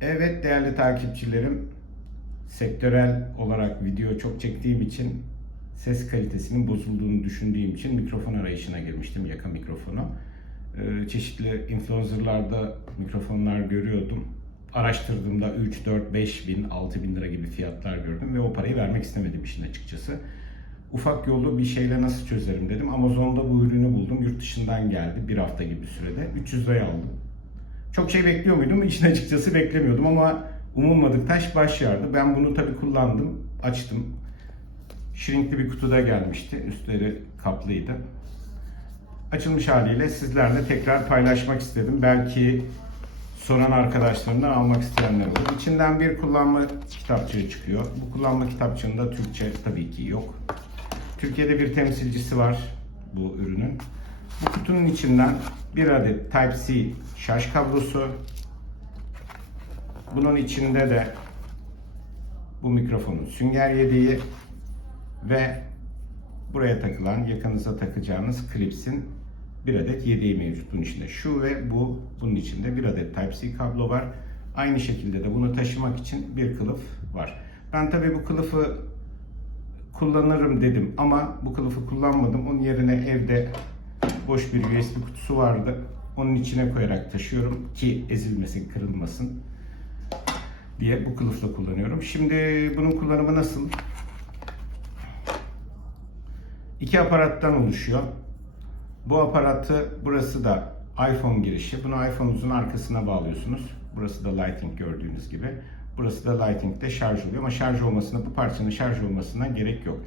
Evet değerli takipçilerim, sektörel olarak video çok çektiğim için ses kalitesinin bozulduğunu düşündüğüm için mikrofon arayışına girmiştim, yaka mikrofonu. Ee, çeşitli influencerlarda mikrofonlar görüyordum. Araştırdığımda 3, 4, 5 bin, 6 bin lira gibi fiyatlar gördüm ve o parayı vermek istemedim işin açıkçası. Ufak yolu bir şeyle nasıl çözerim dedim. Amazon'da bu ürünü buldum. Yurt dışından geldi bir hafta gibi sürede. 300 liraya aldım. Çok şey bekliyor muydum? İşin açıkçası beklemiyordum ama umulmadık taş baş yardı. Ben bunu tabii kullandım, açtım. Shrinkli bir kutuda gelmişti. Üstleri kaplıydı. Açılmış haliyle sizlerle tekrar paylaşmak istedim. Belki soran arkadaşlarımdan almak isteyenler olur. İçinden bir kullanma kitapçığı çıkıyor. Bu kullanma kitapçığında Türkçe tabii ki yok. Türkiye'de bir temsilcisi var bu ürünün. Bu kutunun içinden bir adet Type-C şarj kablosu. Bunun içinde de bu mikrofonun sünger yedeği ve buraya takılan yakınıza takacağınız klipsin bir adet yedeği mevcut bunun içinde. Şu ve bu bunun içinde bir adet Type-C kablo var. Aynı şekilde de bunu taşımak için bir kılıf var. Ben tabii bu kılıfı kullanırım dedim ama bu kılıfı kullanmadım. Onun yerine evde boş bir USB kutusu vardı. Onun içine koyarak taşıyorum ki ezilmesin, kırılmasın diye bu kılıfla kullanıyorum. Şimdi bunun kullanımı nasıl? İki aparattan oluşuyor. Bu aparatı burası da iPhone girişi. Bunu iPhone'unuzun arkasına bağlıyorsunuz. Burası da Lighting gördüğünüz gibi. Burası da Lighting'de şarj oluyor ama şarj olmasına, bu parçanın şarj olmasına gerek yok.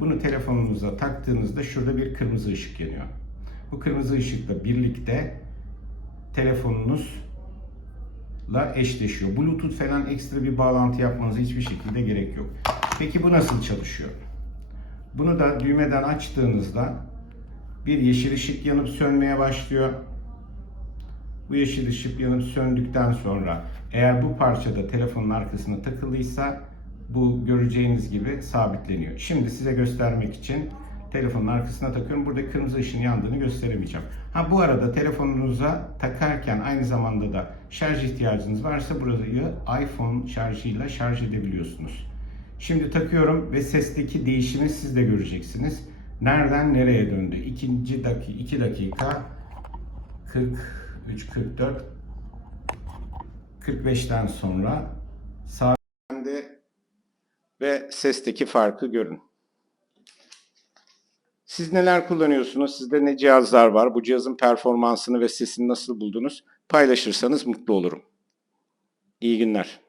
Bunu telefonunuza taktığınızda şurada bir kırmızı ışık yanıyor. Bu kırmızı ışıkla birlikte telefonunuzla eşleşiyor. Bluetooth falan ekstra bir bağlantı yapmanıza hiçbir şekilde gerek yok. Peki bu nasıl çalışıyor? Bunu da düğmeden açtığınızda bir yeşil ışık yanıp sönmeye başlıyor. Bu yeşil ışık yanıp söndükten sonra eğer bu parçada telefonun arkasına takılıysa bu göreceğiniz gibi sabitleniyor. Şimdi size göstermek için telefonun arkasına takıyorum. Burada kırmızı ışığın yandığını gösteremeyeceğim. Ha bu arada telefonunuza takarken aynı zamanda da şarj ihtiyacınız varsa burayı iPhone şarjıyla şarj edebiliyorsunuz. Şimdi takıyorum ve sesteki değişimi siz de göreceksiniz. Nereden nereye döndü? İkinci dakika, 2 dakika 43, 44 45'ten sonra sağ ve sesteki farkı görün. Siz neler kullanıyorsunuz? Sizde ne cihazlar var? Bu cihazın performansını ve sesini nasıl buldunuz? Paylaşırsanız mutlu olurum. İyi günler.